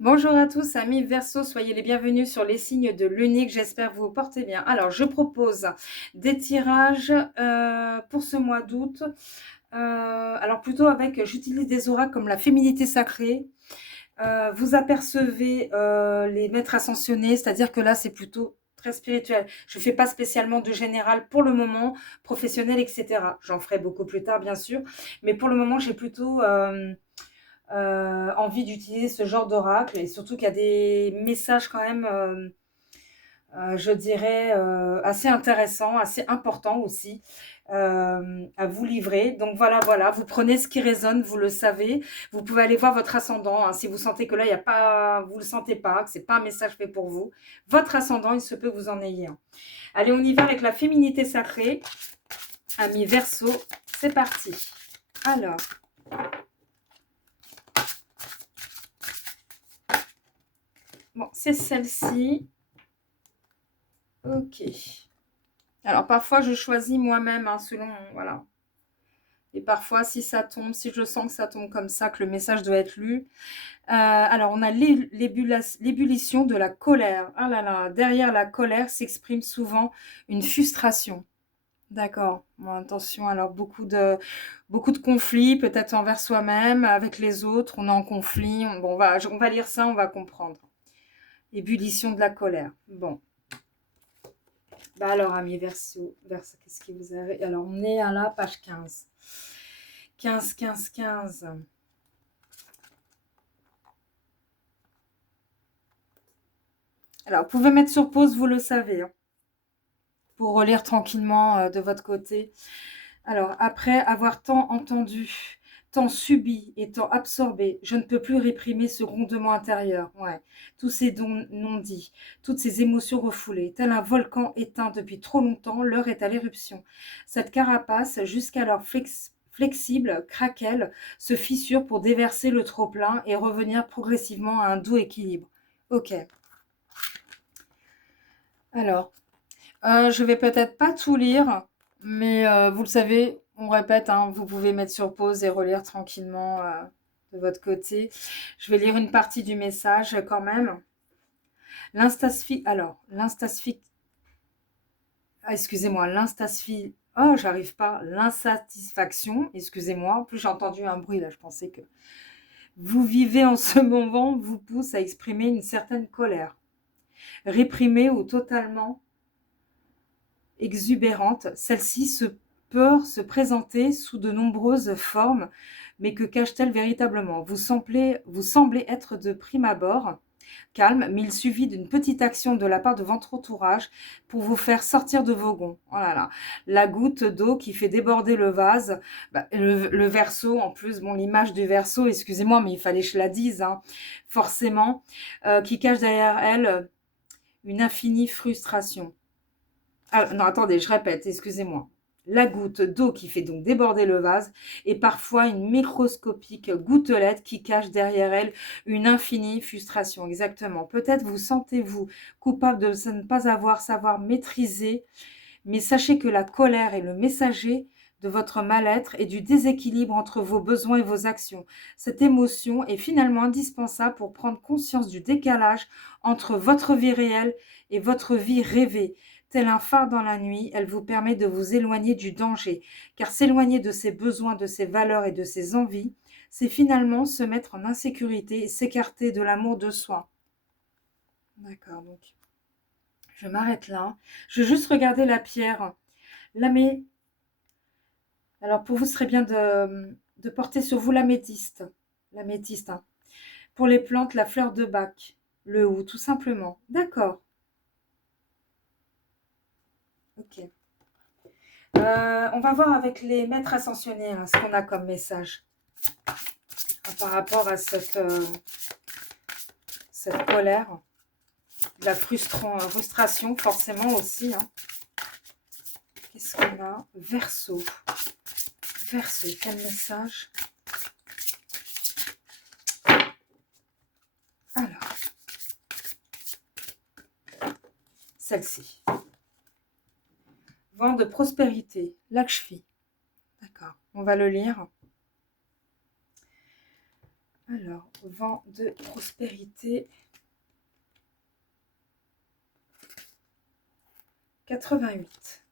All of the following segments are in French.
Bonjour à tous, amis Verseau, soyez les bienvenus sur les signes de l'unique. J'espère que vous vous portez bien. Alors, je propose des tirages pour ce mois d'août. Alors, plutôt avec, j'utilise des oracles comme la féminité sacrée. Vous apercevez les maîtres ascensionnés, c'est-à-dire que là, c'est plutôt très spirituel. Je ne fais pas spécialement de général pour le moment, professionnel, etc. J'en ferai beaucoup plus tard, bien sûr. Mais pour le moment, j'ai plutôt envie d'utiliser ce genre d'oracle et surtout qu'il y a des messages quand même, je dirais, assez intéressants, assez importants aussi à vous livrer. Donc voilà, voilà, vous prenez ce qui résonne, vous le savez. Vous pouvez aller voir votre ascendant, hein, si vous sentez que là, il y a pas, vous ne le sentez pas, que ce n'est pas un message fait pour vous. Votre ascendant, il se peut que vous en ayez un. Allez, on y va avec la féminité sacrée. Amis Verseau, c'est parti. Alors, bon, c'est celle-ci. Ok. Alors parfois je choisis moi-même, hein, selon, voilà. Et parfois si ça tombe, si je sens que ça tombe comme ça, que le message doit être lu. Alors on a l'ébullition de la colère. Ah là là, derrière la colère s'exprime souvent une frustration. D'accord. Bon, attention, alors beaucoup de conflits, peut-être envers soi-même, avec les autres, on est en conflit. Bon, on va lire ça, on va comprendre. Ébullition de la colère. Bon. Bah alors, amis Verseau, qu'est-ce que vous avez? Alors, on est à la page 15. 15, 15, 15. Alors, vous pouvez mettre sur pause, vous le savez, hein, pour relire tranquillement de votre côté. Alors, après avoir tant entendu, tant subi et tant absorbé, je ne peux plus réprimer ce grondement intérieur. Ouais. Tous ces non-dits, toutes ces émotions refoulées, tel un volcan éteint depuis trop longtemps, l'heure est à l'éruption. Cette carapace, jusqu'alors flexible, craquelle, se fissure pour déverser le trop-plein et revenir progressivement à un doux équilibre. Ok. Alors, je vais peut-être pas tout lire, mais vous le savez, on répète, hein, vous pouvez mettre sur pause et relire tranquillement de votre côté. Je vais lire une partie du message quand même. Excusez-moi, oh, j'arrive pas. L'insatisfaction, excusez-moi. En plus, j'ai entendu un bruit là, je pensais que vous vivez en ce moment vous pousse à exprimer une certaine colère, réprimée ou totalement exubérante. Celle-ci peut se présenter sous de nombreuses formes, mais que cache-t-elle véritablement? Vous semblez être de prime abord calme, mais il suffit d'une petite action de la part de votre entourage pour vous faire sortir de vos gonds. Oh là là, la goutte d'eau qui fait déborder le vase, bah, le verso en plus, bon l'image du verso, excusez-moi, mais il fallait que je la dise, hein, forcément, qui cache derrière elle une infinie frustration. Ah, non, attendez, je répète, excusez-moi. La goutte d'eau qui fait donc déborder le vase et parfois une microscopique gouttelette qui cache derrière elle une infinie frustration. Exactement. Peut-être vous sentez-vous coupable de ne pas savoir maîtriser, mais sachez que la colère est le messager de votre mal-être et du déséquilibre entre vos besoins et vos actions. Cette émotion est finalement indispensable pour prendre conscience du décalage entre votre vie réelle et votre vie rêvée. Tel un phare dans la nuit, elle vous permet de vous éloigner du danger, car s'éloigner de ses besoins, de ses valeurs et de ses envies, c'est finalement se mettre en insécurité et s'écarter de l'amour de soi. D'accord, donc je m'arrête là. Je vais juste regarder la pierre. L'amé... Alors pour vous, ce serait bien de porter sur vous l'améthyste. L'améthyste, hein. Pour les plantes, la fleur de bac. Le hou, tout simplement. D'accord. Ok. On va voir avec les maîtres ascensionnés hein, ce qu'on a comme message par rapport à cette colère, la frustration forcément aussi. Hein. Qu'est-ce qu'on a? Verseau. Verseau, quel message? Alors, celle-ci. Vent de prospérité, Lakshmi. D'accord, on va le lire. Alors, vent de prospérité. 88.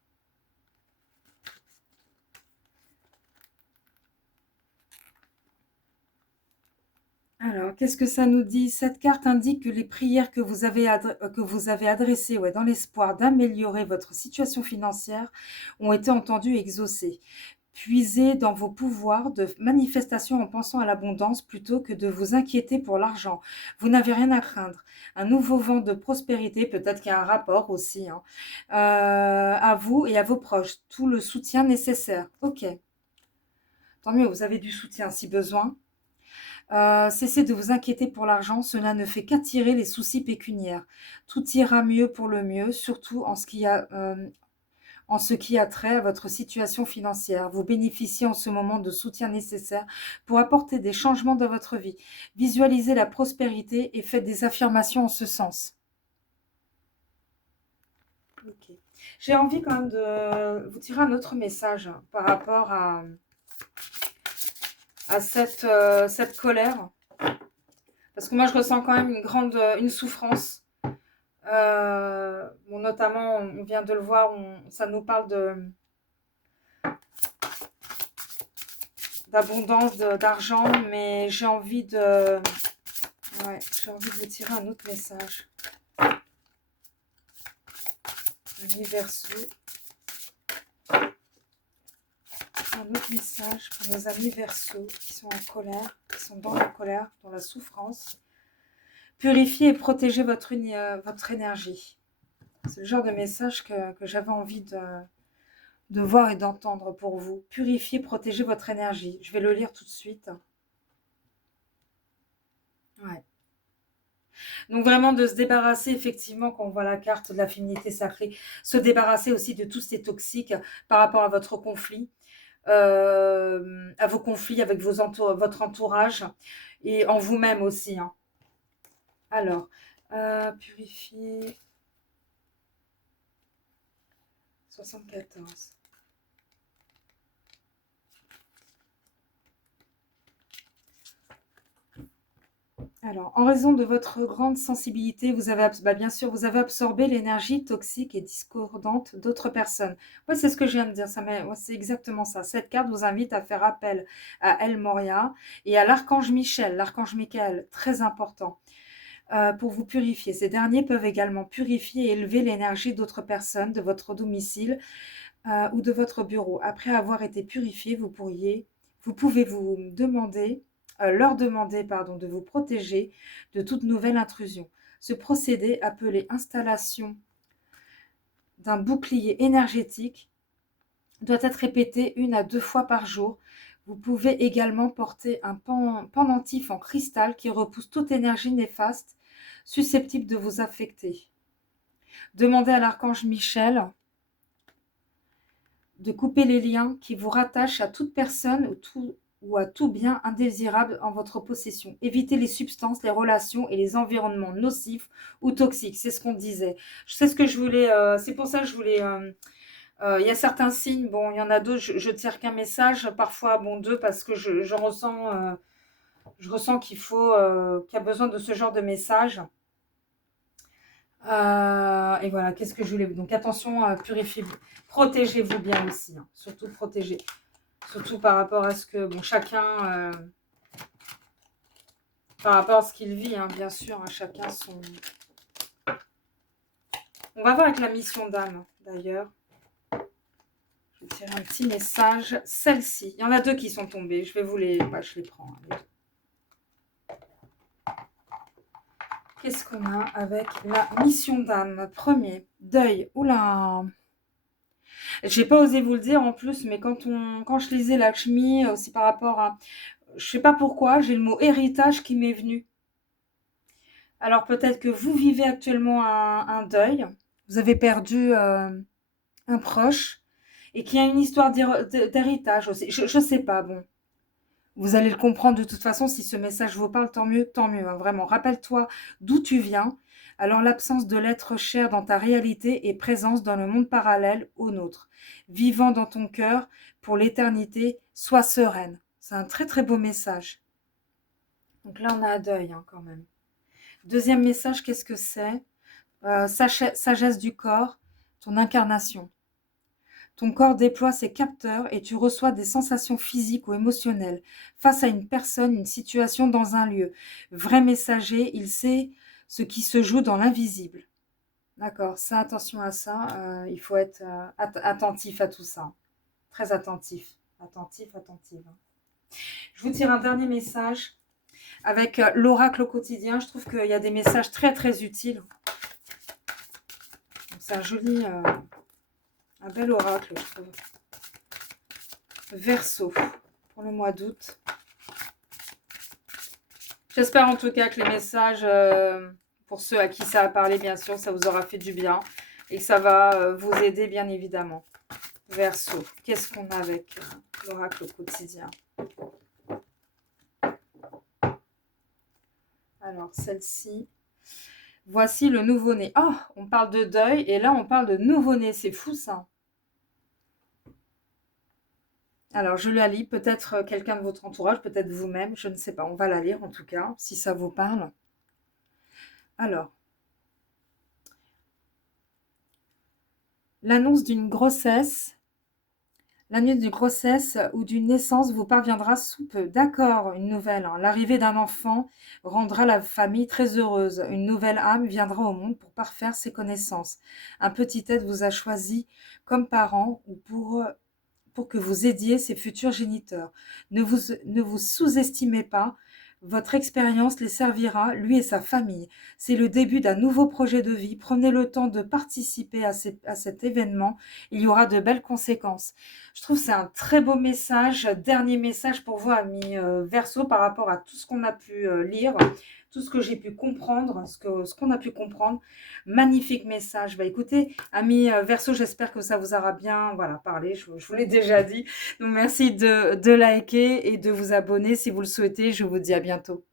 Alors, qu'est-ce que ça nous dit? Cette carte indique que les prières que vous avez, adressées dans l'espoir d'améliorer votre situation financière ont été entendues et exaucées. Puisez dans vos pouvoirs de manifestation en pensant à l'abondance plutôt que de vous inquiéter pour l'argent. Vous n'avez rien à craindre. Un nouveau vent de prospérité, peut-être qu'il y a un rapport aussi, hein, à vous et à vos proches. Tout le soutien nécessaire. Ok. Tant mieux, vous avez du soutien si besoin. Cessez de vous inquiéter pour l'argent, cela ne fait qu'attirer les soucis pécuniaires. Tout ira mieux pour le mieux, surtout en ce qui a trait à votre situation financière. Vous bénéficiez en ce moment de soutien nécessaire pour apporter des changements dans votre vie. Visualisez la prospérité et faites des affirmations en ce sens. Okay. J'ai envie quand même de vous tirer un autre message par rapport à cette colère. Parce que moi, je ressens quand même une souffrance. Bon, notamment, on vient de le voir, ça nous parle d'abondance, d'argent, mais j'ai envie de vous tirer un autre message. Amis Verseau. Un autre message pour nos amis Verseau qui sont en colère, qui sont dans la colère, dans la souffrance. Purifiez et protégez votre énergie. C'est le genre de message que j'avais envie de voir et d'entendre pour vous. Purifiez, protégez votre énergie. Je vais le lire tout de suite. Ouais. Donc vraiment de se débarrasser, effectivement, quand on voit la carte de la féminité sacrée, se débarrasser aussi de tous ces toxiques par rapport à votre conflit, à vos conflits avec votre entourage et en vous-même aussi. Hein. Alors, purifier 74. Alors, en raison de votre grande sensibilité, vous avez, bien sûr, vous avez absorbé l'énergie toxique et discordante d'autres personnes. Ouais, c'est ce que je viens de dire, c'est exactement ça. Cette carte vous invite à faire appel à El Moria et à l'archange Michel, l'archange Michael, très important, pour vous purifier. Ces derniers peuvent également purifier et élever l'énergie d'autres personnes, de votre domicile ou de votre bureau. Après avoir été purifié, vous pouvez vous demander leur demander de vous protéger de toute nouvelle intrusion. Ce procédé, appelé installation d'un bouclier énergétique, doit être répété 1 à 2 fois par jour. Vous pouvez également porter un pendentif en cristal qui repousse toute énergie néfaste susceptible de vous affecter. Demandez à l'archange Michel de couper les liens qui vous rattachent à toute personne ou à tout bien indésirable en votre possession. Évitez les substances, les relations et les environnements nocifs ou toxiques. C'est ce qu'on disait. Je sais ce que je voulais. C'est pour ça que je voulais. Il y a certains signes. Bon, il y en a d'autres. Je tire qu'un message. Parfois, bon, deux parce que je ressens qu'il y a besoin de ce genre de message. Et voilà, qu'est-ce que je voulais. Donc attention, purifiez-vous. Protégez-vous bien aussi. Hein. Surtout protégez. Surtout par rapport à ce que chacun, par rapport à ce qu'il vit, hein, bien sûr, hein, chacun son... On va voir avec la mission d'âme, d'ailleurs. Je vais tirer un petit message. Celle-ci, il y en a deux qui sont tombées. Je vais vous les... je les prends. Hein, les deux. Qu'est-ce qu'on a avec la mission d'âme? Premier, deuil. Oula! J'ai pas osé vous le dire en plus, mais quand je lisais Lakshmi, aussi par rapport à... Je sais pas pourquoi, j'ai le mot héritage qui m'est venu. Alors peut-être que vous vivez actuellement un deuil, vous avez perdu un proche et qu'il y a une histoire d'héritage aussi. Je ne sais pas, bon. Vous allez le comprendre de toute façon, si ce message vous parle, tant mieux, hein, vraiment. Rappelle-toi d'où tu viens. Alors l'absence de l'être cher dans ta réalité et présence dans le monde parallèle au nôtre. Vivant dans ton cœur pour l'éternité, sois sereine. C'est un très très beau message. Donc là, on a un deuil hein, quand même. Deuxième message, qu'est-ce que c'est? Sagesse du corps, ton incarnation. Ton corps déploie ses capteurs et tu reçois des sensations physiques ou émotionnelles face à une personne, une situation dans un lieu. Vrai messager, il sait ce qui se joue dans l'invisible. D'accord, ça, attention à ça. Il faut être attentif à tout ça. Très attentif. Attentif, attentive. Je vous tire un dernier message avec l'oracle au quotidien. Je trouve qu'il y a des messages très très utiles. C'est un joli, un bel oracle, je trouve. Verseau, pour le mois d'août. J'espère en tout cas que les messages, pour ceux à qui ça a parlé, bien sûr, ça vous aura fait du bien. Et que ça va vous aider, bien évidemment. Verseau, qu'est-ce qu'on a avec l'oracle au quotidien? Alors, celle-ci. Voici le nouveau-né. Oh, on parle de deuil et là, on parle de nouveau-né. C'est fou, ça. Alors, je la lis. Peut-être quelqu'un de votre entourage, peut-être vous-même. Je ne sais pas. On va la lire, en tout cas, si ça vous parle. Alors. L'annonce d'une grossesse. L'annonce d'une grossesse ou d'une naissance vous parviendra sous peu. D'accord, une nouvelle. Hein. L'arrivée d'un enfant rendra la famille très heureuse. Une nouvelle âme viendra au monde pour parfaire ses connaissances. Un petit être vous a choisi comme parent ou pour que vous aidiez ses futurs géniteurs. Ne vous sous-estimez pas. Votre expérience les servira, lui et sa famille. C'est le début d'un nouveau projet de vie. Prenez le temps de participer à cet événement. Il y aura de belles conséquences. Je trouve que c'est un très beau message. Dernier message pour vous, amis Verseau, par rapport à tout ce qu'on a pu lire, tout ce que j'ai pu comprendre, ce qu'on a pu comprendre. Magnifique message. Bah, écoutez, amis Verseau, j'espère que ça vous aura bien parlé. Je vous l'ai déjà dit. Donc, merci de liker et de vous abonner si vous le souhaitez. Je vous dis à bientôt.